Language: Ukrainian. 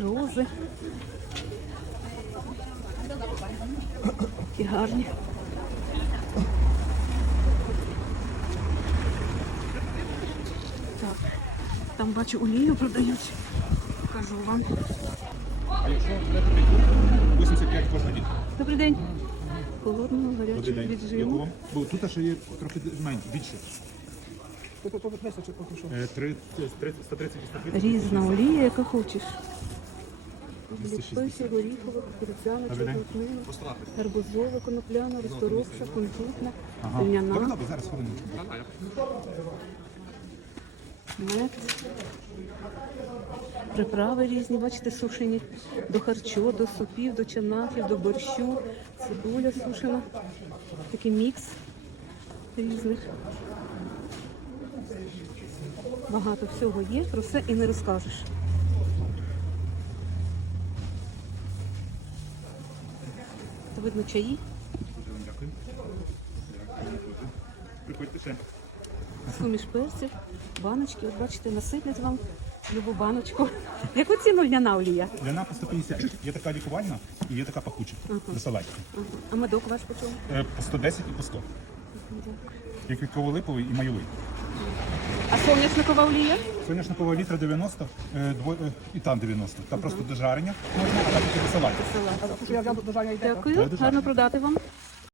Рози. Такі гарні. Так, там бачу олію продають. Покажу вам. А якщо брати 85 кожен день. Добрий день. Холодного, гарячого віджиму. Бо тут ще є трохи менше, більше. Три- три- 130 130. Різна олія, яка хочеш. 260. Ліпися, горіхова, кукурудзяна, Добрий чорнослива, гарбузова, конопляна, розторопша, кунжутна, льняна, мед. Приправи різні, бачите, сушені до харчо, до супів, до чанахів, до борщу, цибуля сушена. Такий мікс різних. Багато всього є, про все і не розкажеш. То видно чаї, Дякую. Приходьте ще. суміш перців, баночки. От бачите, насиплять вам любу баночку. Яку ціну льняна олія? Ляна по 150. Є така лікувальна і є така пахуча. До салатів. Ага. А медок ваш по чому? Е, По 110 і по 100. Є квітково-липовий і майовий. А соняшникова олія? Соняшникова літра 90, е, дво- е, і там 90. Та просто до жарення можна, а так і до салатів. Дякую, гарно продати вам.